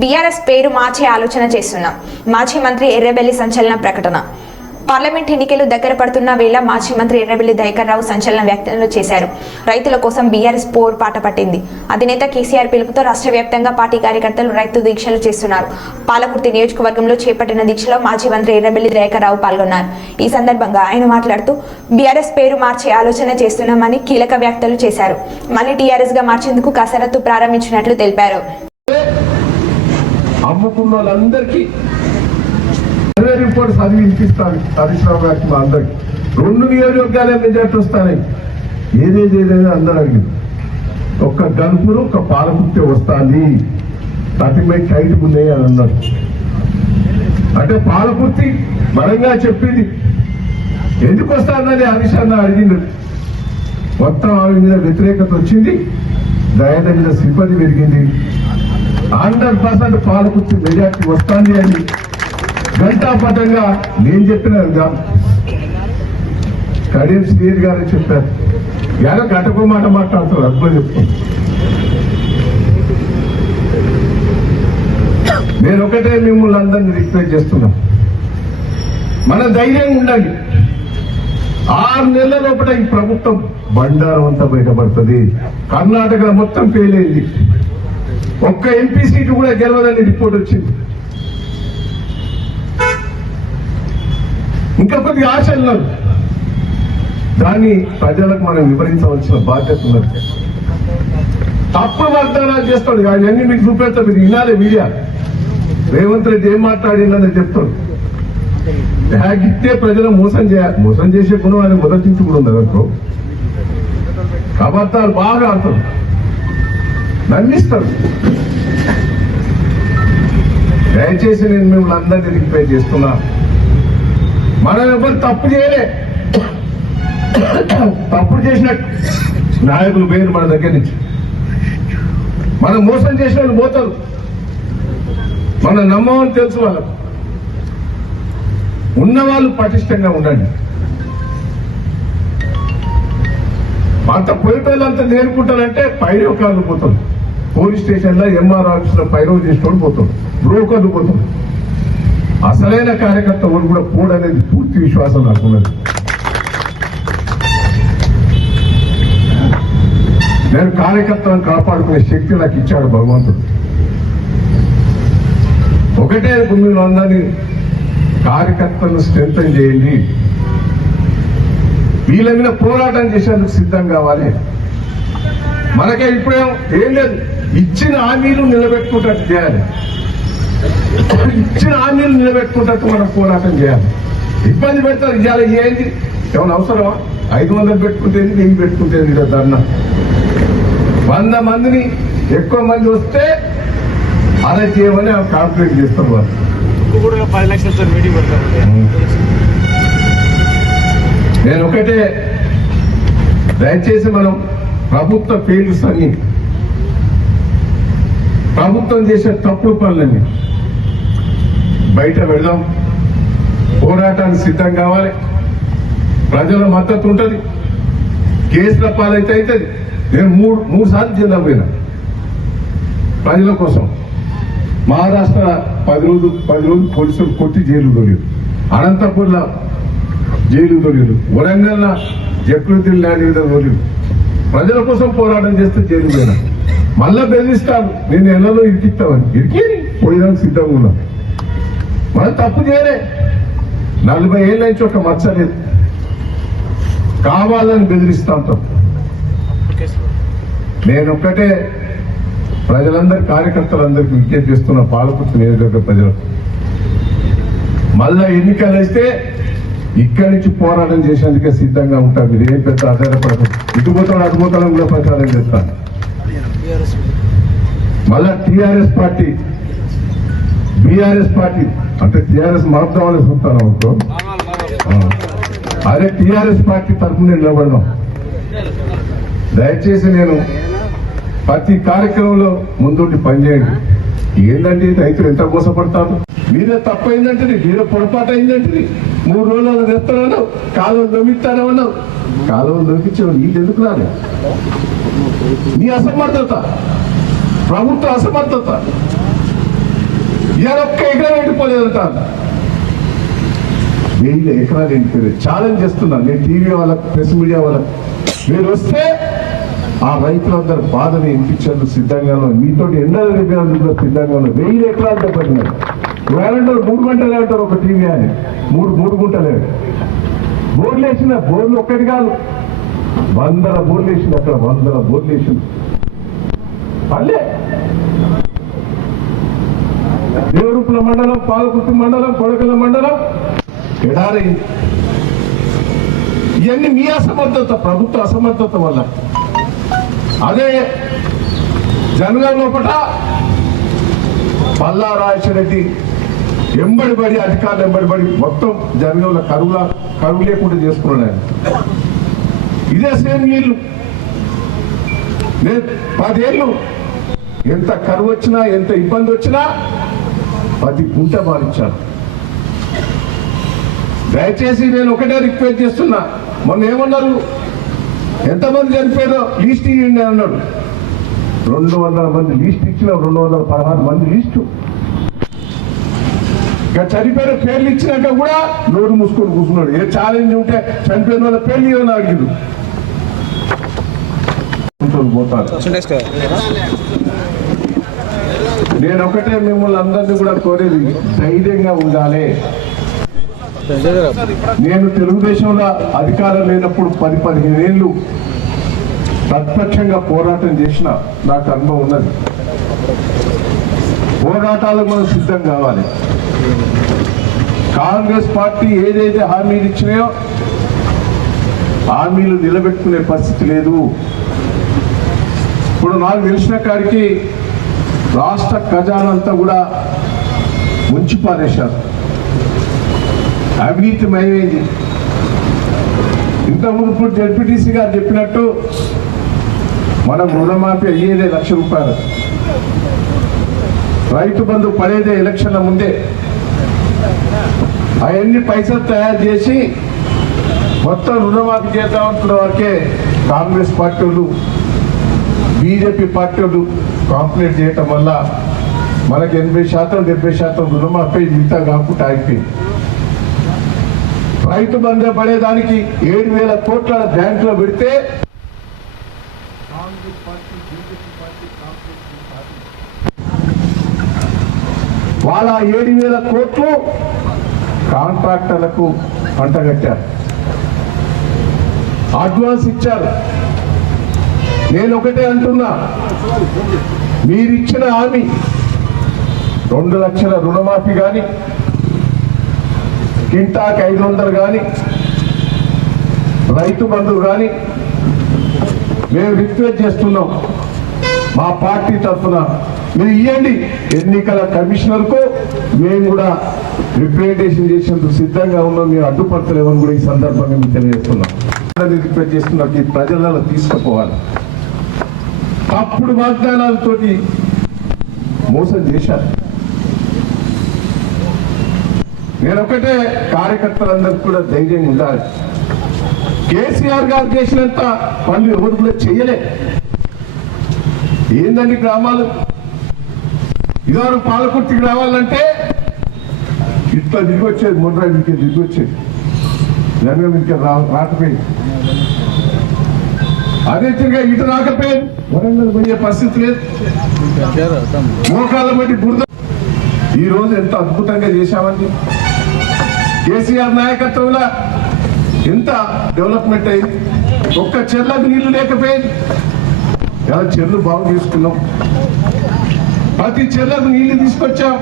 BRS పేరు మార్చే ఆలోచన చేస్తున్నాం. మాజీ మంత్రి ఎర్రబెల్లి సంచలన ప్రకటన. పార్లమెంట్ ఎన్నికలు దగ్గర పడుతున్న వేళ మాజీ మంత్రి ఎర్రబెల్లి దయాకర్ రావు సంచలన వ్యాఖ్యలు చేశారు. రైతుల కోసం బీఆర్ఎస్ పోరు పాట పట్టింది. అధినేత కేసీఆర్ పిలుపుతో రాష్ట్ర వ్యాప్తంగా పార్టీ కార్యకర్తలు రైతు దీక్షలు చేస్తున్నారు. పాలకుర్తి నియోజకవర్గంలో చేపట్టిన దీక్షలో మాజీ మంత్రి ఎర్రబెల్లి దయాకర్ రావు పాల్గొన్నారు. ఈ సందర్భంగా ఆయన మాట్లాడుతూ బీఆర్ఎస్ పేరు మార్చే ఆలోచన చేస్తున్నామని కీలక వ్యాఖ్యలు చేశారు. మళ్ళీ టీఆర్ఎస్ గా మార్చేందుకు కసరత్తు ప్రారంభించినట్లు తెలిపారు. అమ్ముకున్న వాళ్ళందరికీ రిపోర్ట్ చదివి ఇప్పిస్తాను. హరీష్ రావు గారికి మా అందరికి 2 నియోజకవర్గాలే మెజార్టీ వస్తాయి. ఏదేదేదైనా అందరూ అడిగింది. ఒక్క గల్పురు ఒక పాలకుర్తి వస్తుంది, 35 టైట్ ఉన్నాయి అని అన్నారు. అంటే పాలకుర్తి బలంగా చెప్పింది. ఎందుకు వస్తానని హరీష్ అన్న అడిగింది. మొత్తం ఆమె మీద వ్యతిరేకత వచ్చింది, దయాద మీద సింపతి పెరిగింది. 100% పాలకుర్తి మెజార్టీ వస్తుంది అని గంటాపథంగా నేను చెప్పినాను కాదు, కడియం శ్రీర్ గారే చెప్పారు. ఎలా గటకో మాట మాట్లాడుతారు, అర్థం చెప్తాను. నేను ఒకటే మిమ్మల్ని అందరినీ రిక్వెస్ట్ చేస్తున్నా, మన ధైర్యంగా ఉండాలి. 6 నెలల లోపల ఈ ప్రభుత్వం బండారం అంతా బయటపడుతుంది. కర్ణాటక మొత్తం ఫెయిల్ అయింది, ఒక్క ఎంపీ సీటు కూడా గెలవదని రిపోర్ట్ వచ్చింది. ఇంకా కొద్ది ఆశలు, దాన్ని ప్రజలకు మనం వివరించవలసిన బాధ్యత ఉన్నది. తప్పుడు వాగ్దానాలు చేస్తాడు, అవన్నీ మీకు చూపెడతా, మీరు వినాలి. మీడియా రేవంత్ రెడ్డి ఏం మాట్లాడిందని చెప్తాడు. ఇట్టే ప్రజలను మోసం చేసే గుణం ఆయన మొదటి నుంచి కూడా ఉంది. అనుకో అబద్ధాలు బాగా ఆడతాడు, నమ్మిస్తాడు. దయచేసి నేను మిమ్మల్ని అందరినీ రిక్వెస్ట్ చేస్తున్నా, మనం ఎవరు తప్పు చేయలే. తప్పుడు చేసిన నాయకులు పేరు మన దగ్గర నుంచి. మనం మోసం చేసిన వాళ్ళు పోతారు, మనం నమ్మమని తెలుసు. వాళ్ళకు ఉన్నవాళ్ళు పటిష్టంగా ఉండండి. అంత పోయేటోళ్ళంతా నేర్పుకుంటారంటే పైరోకాళ్ళు పోతారు. పోలీస్ స్టేషన్లో ఎంఆర్ ఆఫీసులో పైరో చేసిన పోతాడు, బ్రోకర్లు పోతాడు. అసలైన కార్యకర్త వాళ్ళు కూడా పోడనేది పూర్తి విశ్వాసం నాకున్నది. నేను కార్యకర్తలను కాపాడుకునే శక్తి నాకు ఇచ్చాడు భగవంతుడు. ఒకటే మీరు అందరినీ కార్యకర్తలను స్ట్రెంథన్ చేయండి. వీళ్ళ మీద పోరాటం చేసేందుకు సిద్ధం కావాలి. మనకే ఇప్పుడేం ఏం లేదు, ఇచ్చిన హామీలు నిలబెట్టుకుంటట్టు చేయాలి. ఇచ్చిన హామీలు నిలబెట్టుకుంటట్టు మనం పోరాటం చేయాలి. ఇబ్బంది పెడతారు, ఇవాళ ఏంది ఏమైనా అవసరమా? 500 పెట్టుకుంటేంది, 1000 పెట్టుకుంటేంది ధర్నా. 100 మందిని ఎక్కువ మంది వస్తే అలా చేయమని కాంప్లైంట్ చేస్తారు. వాళ్ళు 10 లక్షలతో మీటింగ్ పెడతారు. నేను ఒకటే, దయచేసి మనం ప్రభుత్వ ఫెయిల్స్ అన్ని, ప్రభుత్వం చేసే తప్పుడు పనులన్నీ బయట పెడదాం. పోరాటానికి సిద్ధం కావాలి. ప్రజల మద్దతు ఉంటుంది. కేసుల పాలైతే అవుతుంది. నేను మూడు సార్లు జిల్లా పోయినా ప్రజల కోసం. మహారాష్ట్ర 10 రోజులు పోలీసులు కొట్టి జైలు తోలేరు, అనంతపూర్లో జైలు తోలేరు, వరంగల్ జక్రుద్దీన్ ల్యాండ్ మీద తోలేరు. ప్రజల కోసం పోరాటం చేస్తే జైలు పోయినా. మళ్ళా బెదిరిస్తాను, నేను ఎన్నో ఇరికిస్తామని. ఇరికి పోయిదానికి సిద్ధంగా ఉన్నా. మనం తప్పు చేయలే. 40 ఏళ్ళ నుంచి ఒక మచ్చ లేదు. కావాలని బెదిరిస్తాం తప్పు. నేను ఒక్కటే ప్రజలందరి కార్యకర్తలందరికీ విజ్ఞప్తి చేస్తున్న, పాలకుర్తి నియోజకవర్గ ప్రజలకు, మళ్ళా ఎన్నికలు వస్తే ఇక్కడి నుంచి పోరాటం చేసేందుకే సిద్ధంగా ఉంటారు. మీరు ఏం పెద్ద ఆధారపడదు. ఇటుపోతాడు అటుపోతాడని కూడా ప్రచారం చేస్తాను. మళ్ళా టీఆర్ఎస్ పార్టీ, బీఆర్ఎస్ పార్టీ అంటే టీఆర్ఎస్ మార్పుదామని చూస్తాను అనుకో. అదే టీఆర్ఎస్ పార్టీ తరఫున నిలబడదాం. దయచేసి నేను ప్రతి కార్యక్రమంలో ముందుండి పనిచేయండి. ఏంటంటే రైతులు ఎంత మోసపడతారు. మీరే తప్పైందంటే, మీరే పొరపాటు అయిందంటే 3 రోజులు తెస్తానన్నావు, కాలువలు దొమిస్తానన్నావు. కాలువలు దొరికించావు, నీళ్ళు ఎందుకు రాలే? నీ అసమర్థత, ప్రభుత్వ అసమర్థత. ఇవాళ ఒక్క ఎకరం ఎండిపోలేదు అంటారు. 1000 ఎకరాలు ఎండిపోలేదు. ఛాలెంజ్ చేస్తున్నాను నేను టీవీ వాళ్ళకు, ప్రెస్ మీడియా వాళ్ళకు, మీరు వస్తే ఆ రైతులందరూ బాధని వినిపించేందుకు సిద్ధంగా ఉన్నాం. మీతో ఎండలు నింపినందుకు కూడా సిద్ధంగా ఉన్నాం. 1000 ఎకరాలు దెబ్బతిన్నారు. వేరంటారు 3 గంటలే అంటారు ఒక టీవీ అని, 3 గుంటలే. బోర్లు వేసిన బోర్లు ఒక్కటి కాదు, 100 బోర్లు వేసింది. అక్కడ 100 బోర్లు వేసింది. పల్లె దేవరూపుల మండలం, పాలకుర్తి మండలం, కొడకల మండలం ఎడారైంది. ఇవన్నీ మీ అసమర్థత, ప్రభుత్వ అసమర్థత వల్ల. అదే జనగాం లోపల పల్లా రాజశేఖరెడ్డి ఎంబడిబడి, అధికారులు ఎంబడిబడి మొత్తం జనగాంలో కరువు లేకుండా చేసుకున్నాడు ఆయన. ఇదే సేమ్ నీళ్లు. నేను 10 ఏళ్ళు ఎంత కరువు వచ్చినా, ఎంత ఇబ్బంది వచ్చినా 10 గుంట మారించాను. దయచేసి నేను ఒకటే రిక్వెస్ట్ చేస్తున్నా. మొన్న ఏమన్నారు, ఎంతమంది చనిపోయారో లిస్ట్ ఇవ్వండి అన్నాడు. 200 మంది లిస్ట్ ఇచ్చిన, 216 మంది లిస్టు. ఇక చనిపోయిన పేర్లు ఇచ్చినాక కూడా నోరు మూసుకొని కూర్చున్నాడు. ఏ ఛాలెంజ్ ఉంటే చనిపోయిన వాళ్ళ పేర్లు ఇవ్వని అడిగిండు. పోతారు. నేను ఒకటే మిమ్మల్ని అందరినీ కూడా కోరేది, ధైర్యంగా ఉండాలి. నేను తెలుగుదేశంలో అధికారం లేనప్పుడు 10-15 ఏళ్ళు ప్రత్యక్షంగా పోరాటం చేసిన నాకు అనుభవం ఉన్నది. పోరాటాలకు మనం సిద్ధం కావాలి. కాంగ్రెస్ పార్టీ ఏదైతే హామీలు ఇచ్చినాయో హామీలు నిలబెట్టుకునే పరిస్థితి లేదు. ఇప్పుడు నాకు తెలిసిన కాడికి రాష్ట్ర ఖజానా అంతా కూడా ముంచి పారేశారు. అవినీతిమయమైంది. ఇంతకుముందు ఇప్పుడు జడ్పీటీసీ గారు చెప్పినట్టు మనం రుణమాఫీ అయ్యేదే 1,00,000 రూపాయలు. రైతు బంధు పడేదే ఎలక్షన్ల ముందే. అవన్నీ పైసలు తయారు చేసి మొత్తం రుణమాఫీ చేద్దామనుకున్న వరకే కాంగ్రెస్ పార్టీ వాళ్ళు, బీజేపీ పార్టీ వాళ్ళు కాంప్లీట్ చేయటం వల్ల మనకి 80% 70% రుణమాఫీ, మిగతా కాకుండా అయిపోయింది. రైతు బంధు పడేదానికి 7,000 కోట్ల బ్యాంకులో పెడితే వాళ్ళ 7,000 కోట్లు కాంట్రాక్టర్లకు పంటగట్టారు, అడ్వాన్స్ ఇచ్చారు. నేను ఒకటే అంటున్నా, మీరిచ్చిన హామీ 2 లక్షల రుణమాఫీ కానీ, కింటాకి 500 కానీ, రైతు బంధువు కానీ మేము రిక్వెస్ట్ చేస్తున్నాం. మా పార్టీ తరఫున మీరు ఇవ్వండి. ఎన్నికల కమిషనర్కు మేము కూడా రిప్రజెంటేషన్ చేసేందుకు సిద్ధంగా ఉన్నాం. మేము అడ్డుపడతలేమని కూడా ఈ సందర్భంగా మేము తెలియజేస్తున్నాం. రిక్వెస్ట్ చేస్తున్నాం, ఈ ప్రజలలో తీసుకుపోవాలి. తప్పుడు వాగ్దానాలతోటి మోసం చేశారు. నేను ఒకటే కార్యకర్తలందరికీ కూడా ధైర్యంగా ఉండాలి. కేసీఆర్ గారు చేసినంత పనులు ఎవరు కూడా చేయలే. ఏందండి గ్రామాలు, ఇదివరకు పాలకుర్తికి రావాలంటే ఇట్లా దిగి వచ్చేది, మొన్న ఇంకే దిగి వచ్చేది, జనం ఇంకా రాకపోయింది. అదే తిరిగా ఇటు రాకపోయింది, వరంగల్ పోయే పరిస్థితి లేదు. మోకాల బట్టి బురద. ఈ రోజు ఎంత అద్భుతంగా చేశామండి. కేసీఆర్ నాయకత్వంలో ఎంత డెవలప్మెంట్ అయింది. ఒక్క చెర్లకు నీళ్లు లేకపోయింది, ఎలా చెర్లు బాగు చేసుకున్నాం. ప్రతి చెర్లకు నీళ్లు తీసుకొచ్చాం.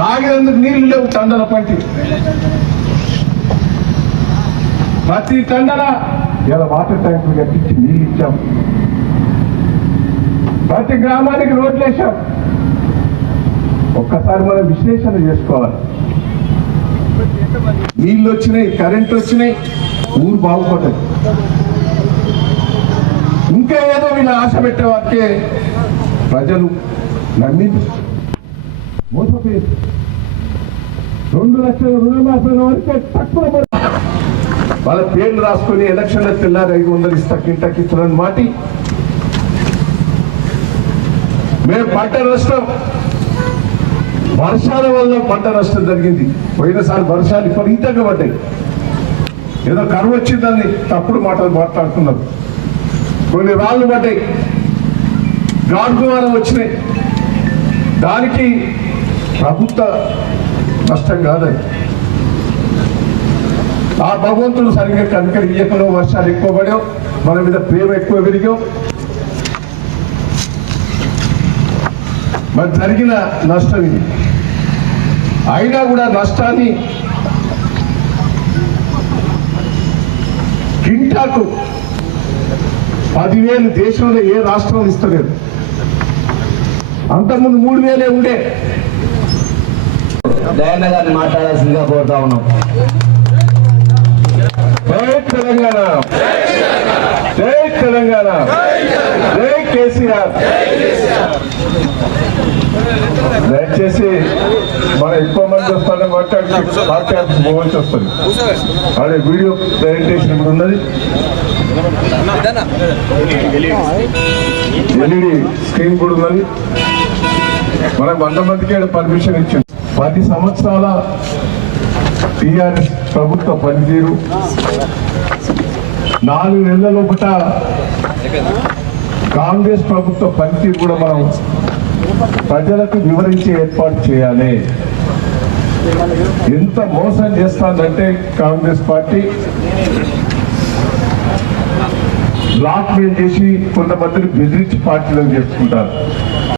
తాగేందుకు నీళ్లు లేవు, తండల పంటి. ప్రతి తండల ఇలా వాటర్ ట్యాంకులు కట్టించి నీళ్ళు ఇచ్చాం. ప్రతి గ్రామానికి రోడ్లు వేసాం. ఒక్కసారి మనం విశ్లేషణ చేసుకోవాలి. నీళ్ళు వచ్చినాయి, కరెంట్ వచ్చినాయి, ఊరు బాగుపడ్డది. ఇంకా ఏదో వీళ్ళు ఆశ పెట్టే వారికే ప్రజలు నమ్మి మోసపోయారు. 2 లక్షల రుణమాఫీ వరకే తక్కువ వాళ్ళ పేర్లు రాసుకొని ఎలక్షన్ల తెల్లారి 500 ఇస్తా, కింటకి ఇస్తున్నాను మాటి. మేము పంట నష్టం వర్షాల వల్ల పంట నష్టం జరిగింది. పోయినసారి వర్షాలు విపరీతంగా పడ్డాయి. ఏదో కరువు వచ్చిందని తప్పుడు మాటలు మాట్లాడుతున్నారు. కొన్ని రాళ్ళు పడ్డాయి, గాడువారం వచ్చినాయి. దానికి ప్రభుత్వ నష్టం కాదని ఆ భగవంతుడు సరిగ్గా కనికరించకుండా వర్షాలు ఎక్కువ పడావు, మన మీద ప్రేమ ఎక్కువ పెరిగావు. మరి జరిగిన నష్టం ఇది. అయినా కూడా నష్టాన్ని కింటాకు 10,000 దేశంలో ఏ రాష్ట్రం ఇస్తలేదు. అంతకుముందు 3,000 ఉండే. దయన్న గారిని మాట్లాడాల్సిందిగా కోరుతా ఉన్నాం. జై తెలంగాణ, జై తెలంగాణ, జై కేసీఆర్. దయచేసి మనం ఎక్కువ మంది వస్తానే పార్టీ ఆఫీస్ పోవాల్సి వస్తుంది. అదే వీడియో ప్రజెంటేషన్ ఇప్పుడు ఉన్నది. ఎల్ఈడి స్క్రీన్ కూడా ఉన్నది. మనకు 100 మందికి పర్మిషన్ ఇచ్చింది. 10 సంవత్సరాల టీఆర్ఎస్ ప్రభుత్వ పనితీరు, 4 నెలల లోపల కాంగ్రెస్ ప్రభుత్వ పనితీరు కూడా మనం ప్రజలకు వివరించే ఏర్పాటు చేయాలి. ఎంత మోసం చేస్తానంటే కాంగ్రెస్ పార్టీ బ్లాక్ మెయిల్ చేసి కొంతమందిని బెదిరించి పార్టీలను చేసుకుంటారు.